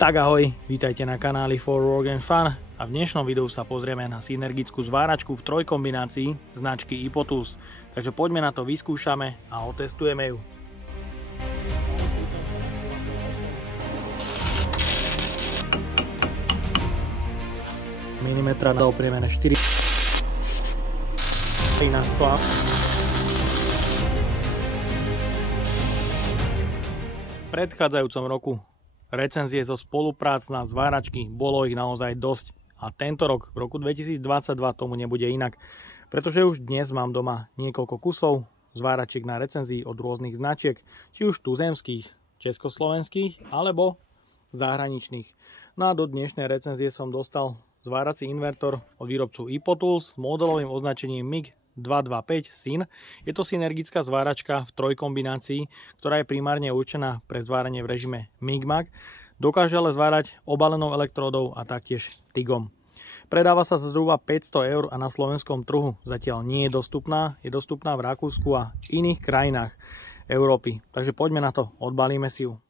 Tak ahoj, vítajte na kanáli For Work and Fun a v dnešnom videu sa pozrieme na synergickú zváračku v trojkombinácii značky IPOTOOLS. Takže poďme na to, vyskúšame a otestujeme ju. Milimetra na opriemené 4 na sklad. V predchádzajúcom roku recenzie zo spoluprác na zváračky, bolo ich naozaj dosť. A tento rok, v roku 2022, tomu nebude inak. Pretože už dnes mám doma niekoľko kusov zváračiek na recenzii od rôznych značiek, či už tuzemských, československých, alebo zahraničných. No a do dnešnej recenzie som dostal zvárací invertor od výrobcu IPOTOOLS s modelovým označením MIG225 SYN. Je to synergická zváračka v trojkombinácii, ktorá je primárne určená pre zváranie v režime MIG-MAG. Dokáže ale zvárať obalenou elektródou a taktiež TIGom. Predáva sa za zhruba 500 eur a na slovenskom trhu zatiaľ nie je dostupná. Je dostupná v Rakúsku a iných krajinách Európy. Takže poďme na to, odbalíme si ju.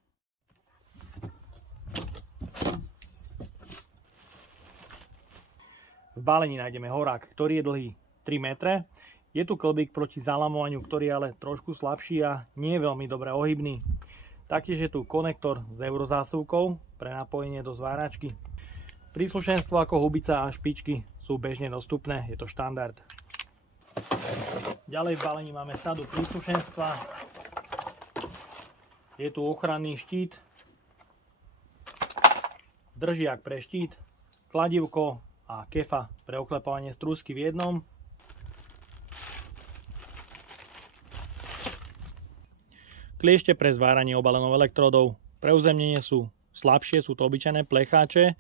V balení nájdeme horák, ktorý je dlhý 3 metre. Je tu klbík proti zalamovaniu, ktorý je ale trošku slabší a nie je veľmi dobre ohybný. Taktiež je tu konektor s eurozásuvkou pre napojenie do zváračky. Príslušenstvo ako hubica a špičky sú bežne dostupné, je to štandard. Ďalej v balení máme sadu príslušenstva. Je tu ochranný štít, držiak pre štít, kladivko a kefa pre oklepávanie strúsky v jednom. Kliešte pre zváranie obalenou elektródou. Pre uzemnenie sú slabšie, sú to obyčajné plecháče.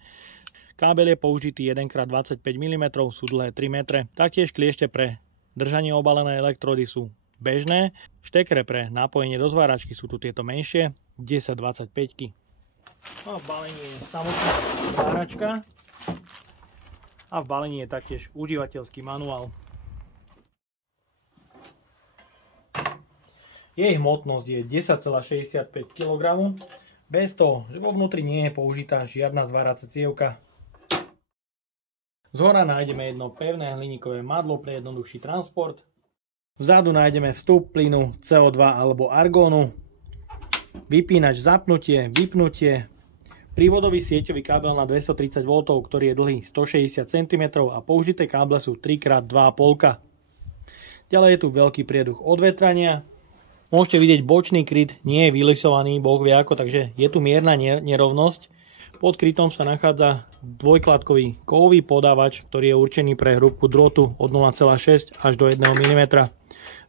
Kábel je použitý 1x25 mm, sú dlhé 3 metre. Taktiež kliešte pre držanie obalenej elektródy sú bežné. Štekre pre napojenie do zváračky sú tu tieto menšie, 10-25. No a v balení je samotná zváračka. A v balení je taktiež užívateľský manuál. Jej hmotnosť je 10,65 kg, bez toho, že vo vnútri nie je použitá žiadna zváracia cievka. Zhora nájdeme jedno pevné hliníkové madlo pre jednoduchší transport. Vzadu nájdeme vstup plynu CO2 alebo argónu, vypínač zapnutie, vypnutie, prívodový sieťový kábel na 230 V, ktorý je dlhý 160 cm a použité káble sú 3x2,5. Ďalej je tu veľký prieduch odvetrania. Môžete vidieť, bočný kryt nie je vylisovaný, boh vie ako, takže je tu mierna nerovnosť. Pod krytom sa nachádza dvojkladkový kovový podávač, ktorý je určený pre hrúbku drôtu od 0,6 až do 1 mm.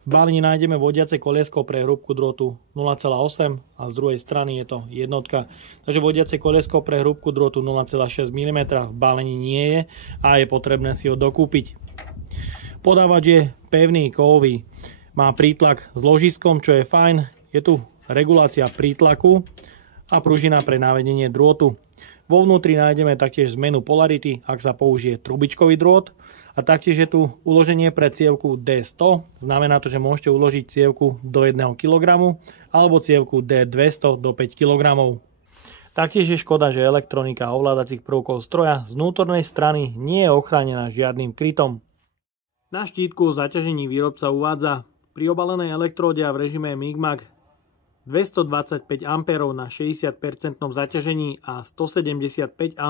V balení nájdeme vodiace koliesko pre hrúbku drôtu 0,8 a z druhej strany je to jednotka. Takže vodiace koliesko pre hrúbku drôtu 0,6 mm v balení nie je a je potrebné si ho dokúpiť. Podávač je pevný, kovový. Má prítlak s ložiskom, čo je fajn. Je tu regulácia prítlaku a pružina pre navedenie drôtu. Vo vnútri nájdeme taktiež zmenu polarity, ak sa použije trubičkový drôt. A taktiež je tu uloženie pre cievku D100. Znamená to, že môžete uložiť cievku do 1 kg alebo cievku D200 do 5 kg. Taktiež je škoda, že elektronika ovládacích prvkov stroja z vnútornej strany nie je ochránená žiadnym krytom. Na štítku o zaťažení výrobca uvádza pri obalenej elektróde a v režime MIG-MAG 225 A na 60% zaťažení a 175 A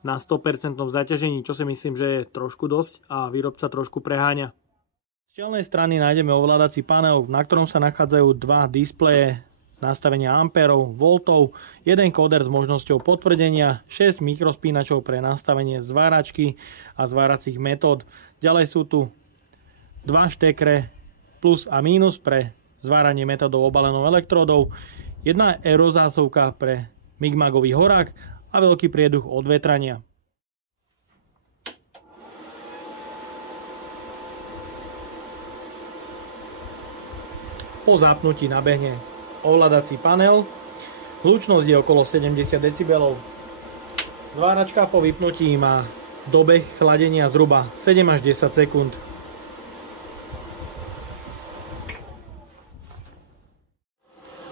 na 100% zaťažení, čo si myslím, že je trošku dosť a výrobca trošku preháňa. Z čelnej strany nájdeme ovládací panel, na ktorom sa nachádzajú dva displeje nastavenia ampérov, voltov, jeden kóder s možnosťou potvrdenia, 6 mikrospínačov pre nastavenie zváračky a zváracích metód. Ďalej sú tu dva štekre plus a mínus pre zváranie metódou obalenou elektródou, jedna eurozásuvka pre MIG-MAGový horák a veľký prieduch odvetrania. Po zapnutí nabehne ovládací panel, hlučnosť je okolo 70 dB. Zváračka po vypnutí má dobeh chladenia zhruba 7 až 10 sekúnd.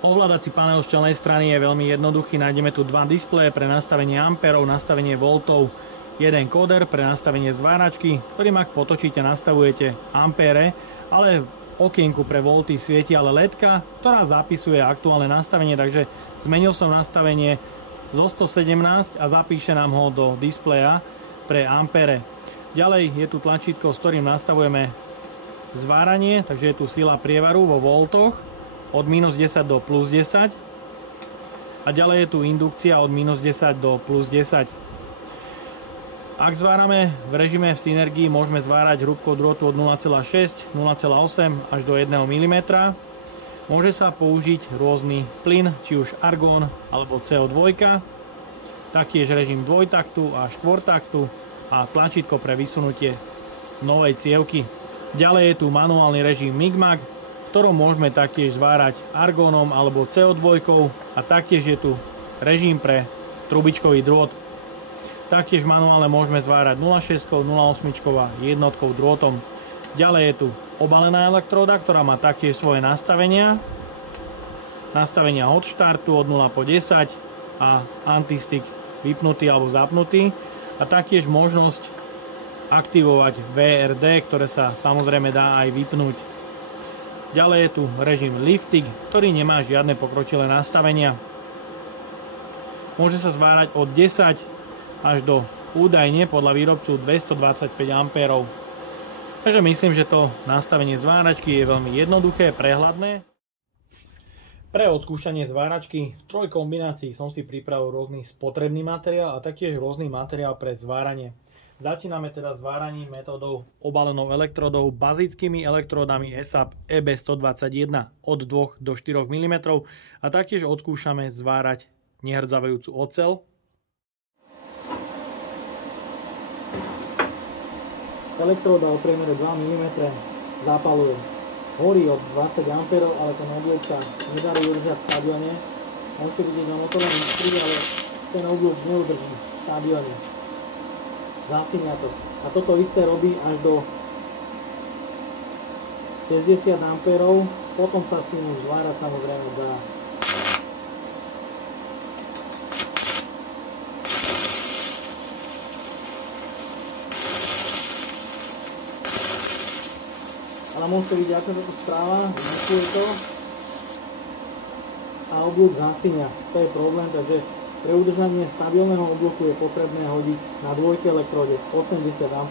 Ovládací panel z čelnej strany je veľmi jednoduchý. Nájdeme tu dva displeje pre nastavenie amperov, nastavenie voltov, jeden kóder pre nastavenie zváračky, ktorým ak potočíte, nastavujete ampére, ale v okienku pre volty svieti ale ledka, ktorá zapisuje aktuálne nastavenie, takže zmenil som nastavenie zo 117 a zapíše nám ho do displeja pre ampére. Ďalej je tu tlačítko, s ktorým nastavujeme zváranie, takže je tu sila prievaru vo voltoch od minus 10 do plus 10 a ďalej je tu indukcia od minus 10 do plus 10. Ak zvárame v režime v synergii, môžeme zvárať hrúbkou drôtu od 0,6, 0,8 až do 1 mm. Môže sa použiť rôzny plyn, či už argón alebo CO2, taktiež režim dvojtaktu a štvortaktu a tlačítko pre vysunutie novej cievky. Ďalej je tu manuálny režim MIG-MAG, v ktorom môžeme taktiež zvárať argónom alebo CO2 a taktiež je tu režim pre trubičkový drôt. Taktiež manuálne môžeme zvárať 0,6, 0,8 a jednotkou drôtom. Ďalej je tu obalená elektróda, ktorá má taktiež svoje nastavenia. Nastavenia od štartu od 0 po 10 a antistick vypnutý alebo zapnutý. A taktiež možnosť aktivovať VRD, ktoré sa samozrejme dá aj vypnúť. Ďalej je tu režim lifting, ktorý nemá žiadne pokročilé nastavenia. Môže sa zvárať od 10 až do údajne podľa výrobcu 225 A. Takže myslím, že to nastavenie zváračky je veľmi jednoduché, prehľadné. Pre odskúšanie zváračky v trojkombinácii som si pripravil rôzny spotrebný materiál a taktiež rôzny materiál pre zváranie. Začíname teda zváraním metódou obalenou elektrodou bazickými elektródami ESAP EB121 od 2 do 4 mm a taktiež odskúšame zvárať nehrdzavajúcu oceľ. Elektróda o priemere 2 mm zapaluje. Horí od 20 A, ale ten obľúk sa nedarí udržať v stadióne. Môžete vidieť na motorom výstri, ale ten obľúk neudrží v stadióne. Zasíňa to. A toto isté robí až do 60 A, potom sa s tým už zvárať samozrejme dá. Ale môžete vidieť, ako sa to správa, nechuje to a obľúk zasíňa. To je problém, takže pre udržanie stabilného obloku je potrebné hodiť na dvojke elektróde 80 A.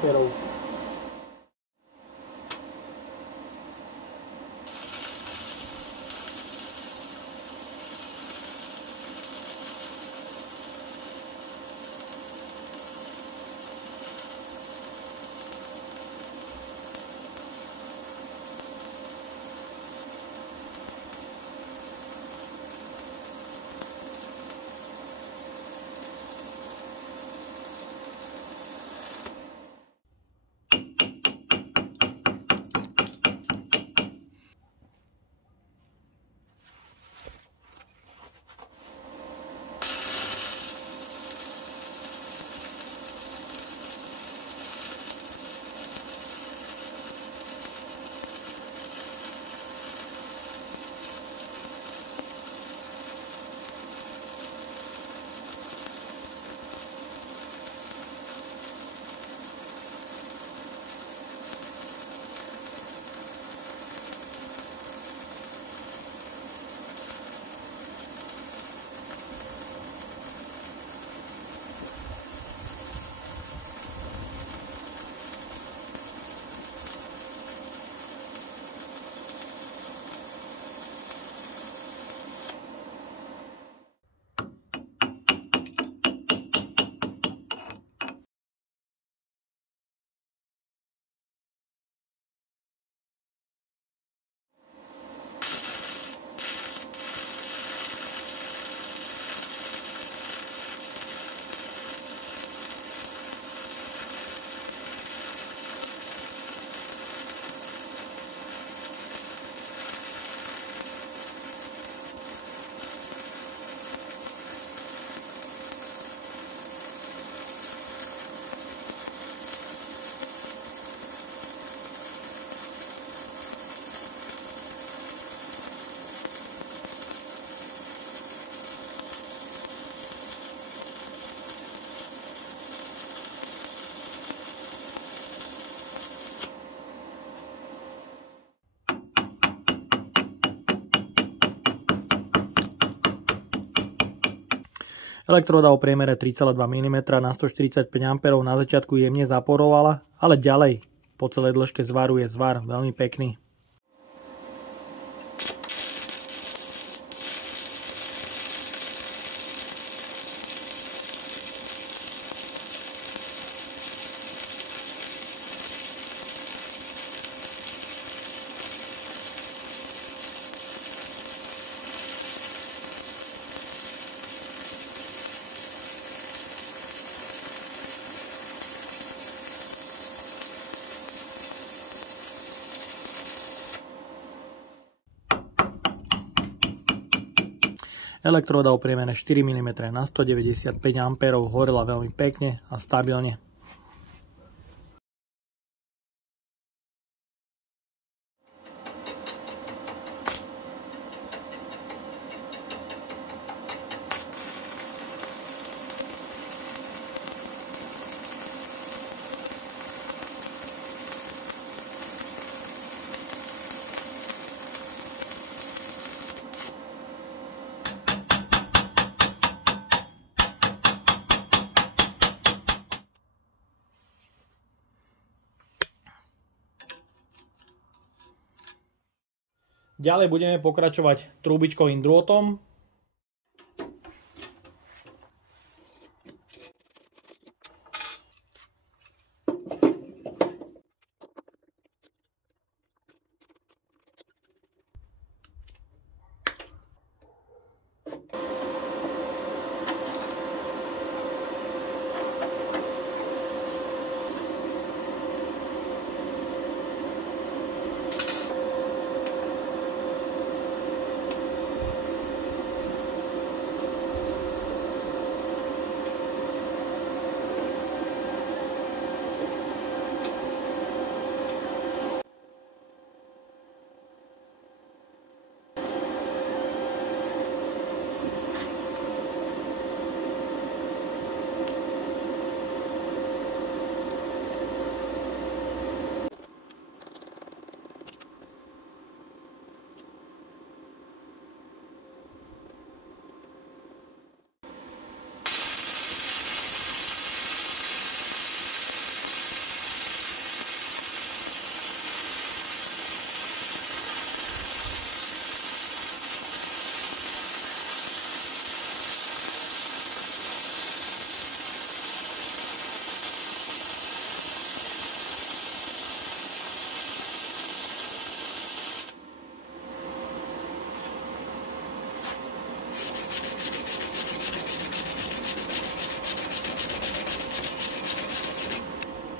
Elektróda o priemere 3,2 mm na 145 A na začiatku jemne zaporovala, ale ďalej po celej dĺžke zvaru je zvar veľmi pekný. Elektróda o priemere 4 mm na 195 A horela veľmi pekne a stabilne. Ďalej budeme pokračovať trúbičkovým drôtom.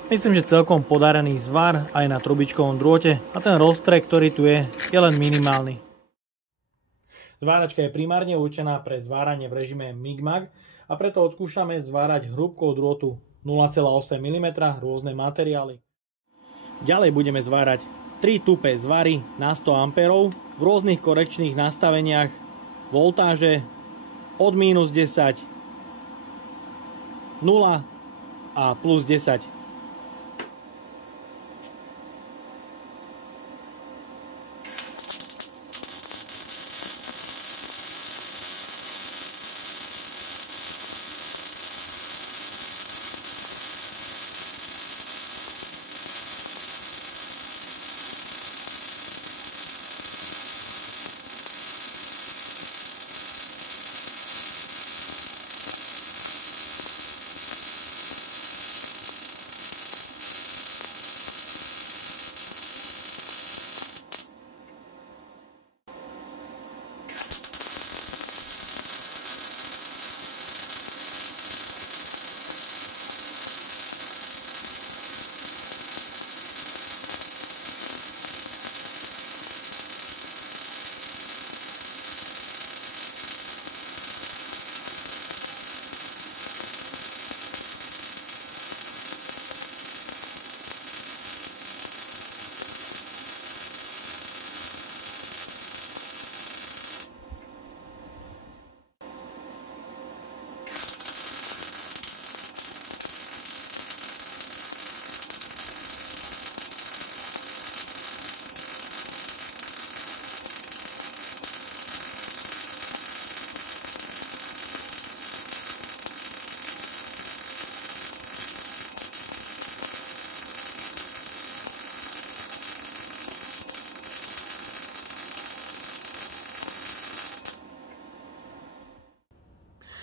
Myslím, že celkom podarený zvar aj na trubičkovom drôte a ten roztrek, ktorý tu je len minimálny. Zváračka je primárne určená pre zváranie v režime MIG-MAG a preto odskúšame zvárať hrúbkou drôtu 0,8 mm rôzne materiály. Ďalej budeme zvárať 3 tupé zvary na 100 A v rôznych korekčných nastaveniach voltáže od -10, 0 a +10.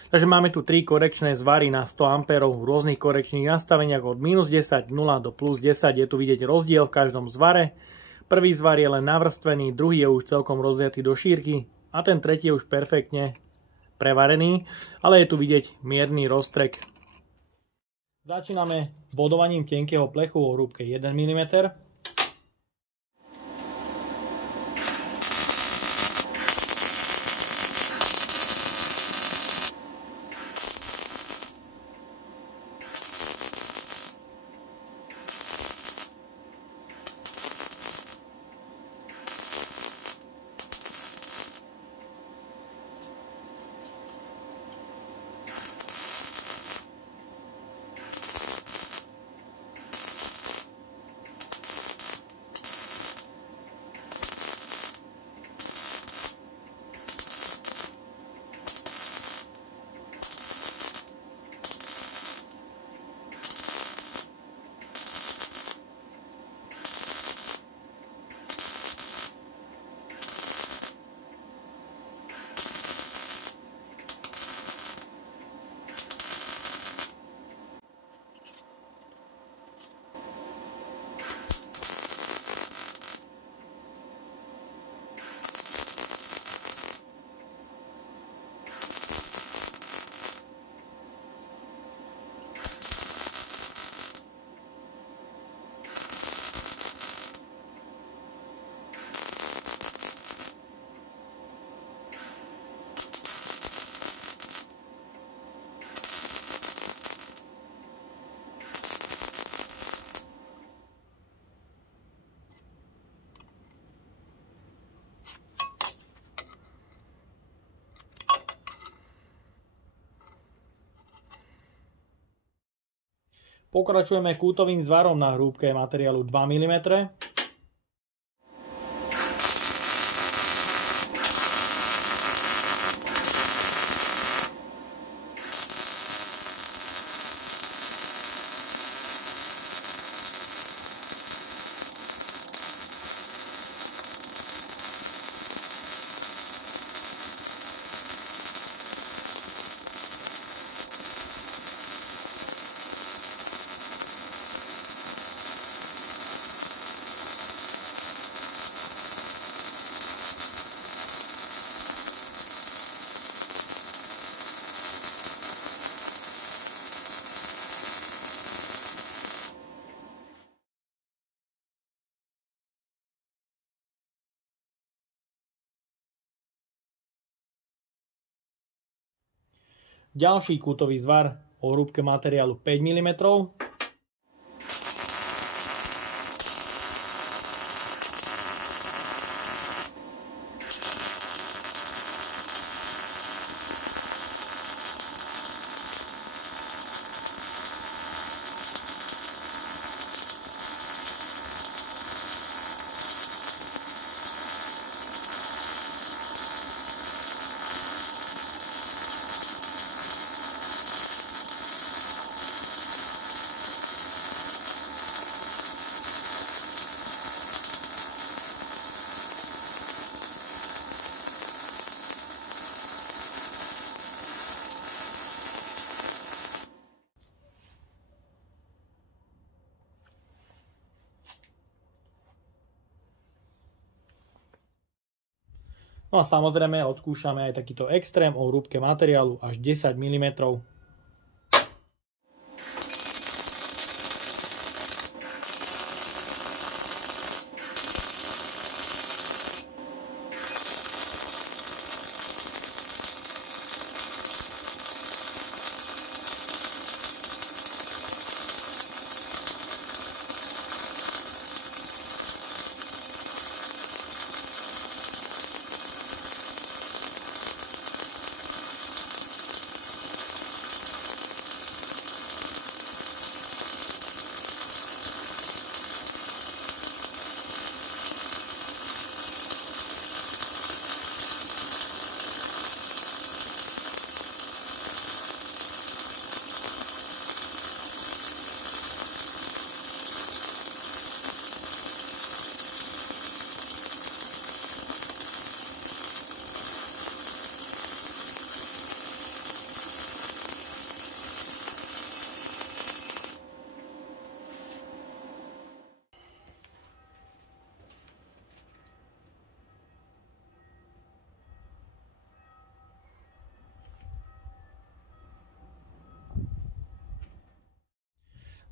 Takže máme tu 3 korekčné zvary na 100 A v rôznych korekčných nastaveniach od minus 10, 0 do plus 10. Je tu vidieť rozdiel v každom zvare. Prvý zvar je len navrstvený, druhý je už celkom rozliatý do šírky a ten tretí je už perfektne prevarený, ale je tu vidieť mierny roztrek. Začíname bodovaním tenkého plechu o hrúbke 1 mm. Pokračujeme kútovým zvarom na hrúbke materiálu 2 mm. Ďalší kútový zvar o hrúbke materiálu 5 mm. No a samozrejme odskúšame aj takýto extrém o hrúbke materiálu až 10 mm.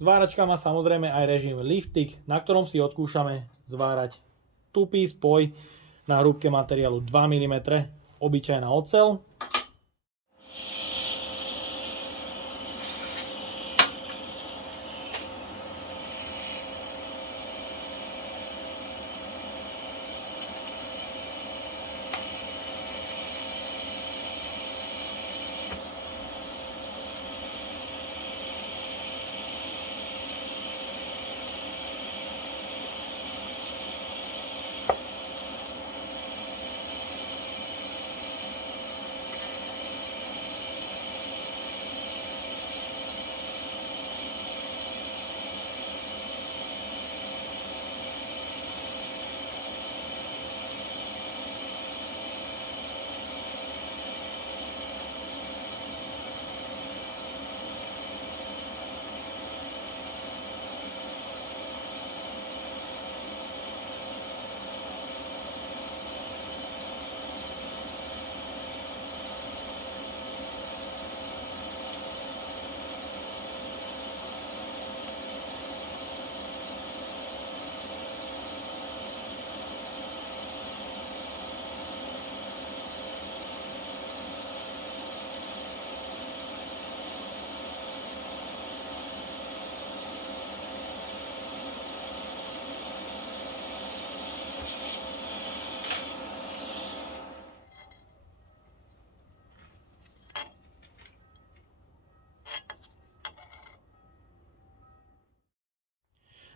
Zváračka má samozrejme aj režim lifting, na ktorom si odskúšame zvárať tupý spoj na hrúbke materiálu 2 mm, obyčajná oceľ.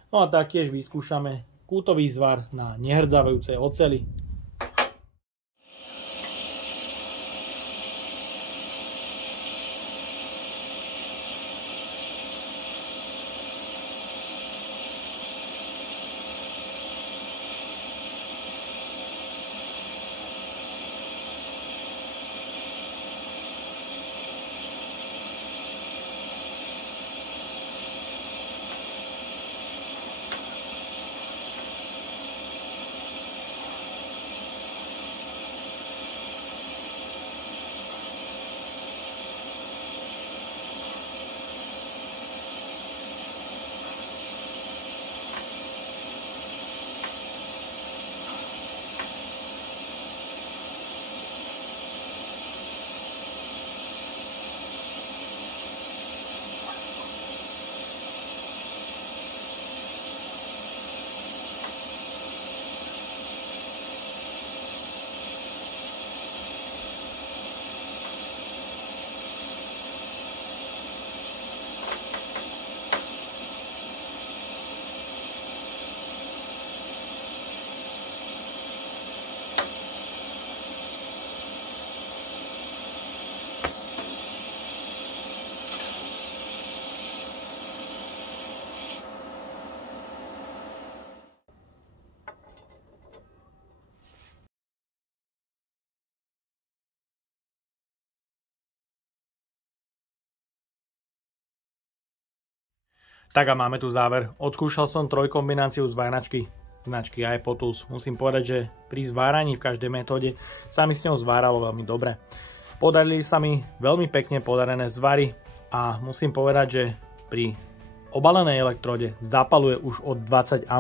No a taktiež vyskúšame kútový zvar na nehrdzavajúcej oceli. Tak a máme tu záver. Odskúšal som trojkombináciu zváračky značky iPotools. Musím povedať, že pri zváraní v každej metóde sa mi s ňou zváralo veľmi dobre. Podarili sa mi veľmi pekne podarené zvary a musím povedať, že pri obalenej elektrode zapaluje už od 20 A.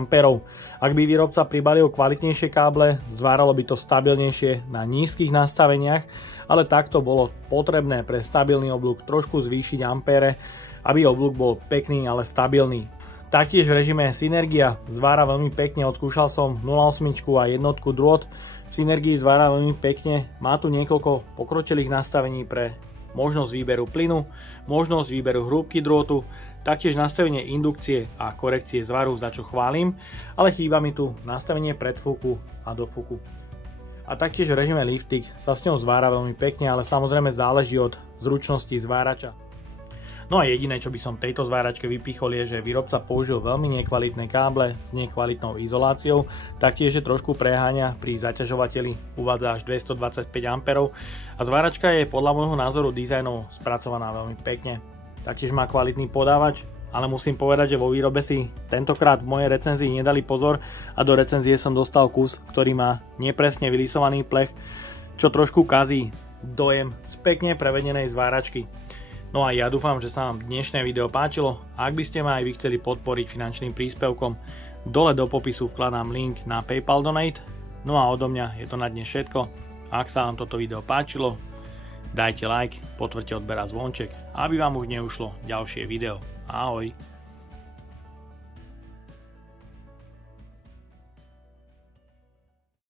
Ak by výrobca pribalil kvalitnejšie káble, zváralo by to stabilnejšie na nízkych nastaveniach, ale takto bolo potrebné pre stabilný oblúk trošku zvýšiť ampére, aby oblúk bol pekný, ale stabilný. Taktiež v režime Synergia zvára veľmi pekne, odskúšal som 0,8 a jednotku drôt. V Synergii zvára veľmi pekne, má tu niekoľko pokročilých nastavení pre možnosť výberu plynu, možnosť výberu hrúbky drôtu, taktiež nastavenie indukcie a korekcie zvaru, za čo chválim, ale chýba mi tu nastavenie predfúku a dofúku. A taktiež v režime lifting sa s ňou zvára veľmi pekne, ale samozrejme záleží od zručnosti zvárača. No a jediné, čo by som tejto zváračke vypichol, je, že výrobca použil veľmi nekvalitné káble s nekvalitnou izoláciou, taktiež trošku preháňa pri zaťažovateli, uvádza až 225 A a zváračka je podľa môjho názoru dizajnov spracovaná veľmi pekne. Taktiež má kvalitný podávač, ale musím povedať, že vo výrobe si tentokrát v mojej recenzii nedali pozor a do recenzie som dostal kus, ktorý má nepresne vylisovaný plech, čo trošku kazí dojem z pekne prevedenej zváračky. No a ja dúfam, že sa vám dnešné video páčilo. Ak by ste ma aj vy chceli podporiť finančným príspevkom, dole do popisu vkladám link na PayPal Donate. No a odo mňa je to na dnes všetko. Ak sa vám toto video páčilo, dajte like, potvrďte odber a zvonček, aby vám už neušlo ďalšie video. Ahoj!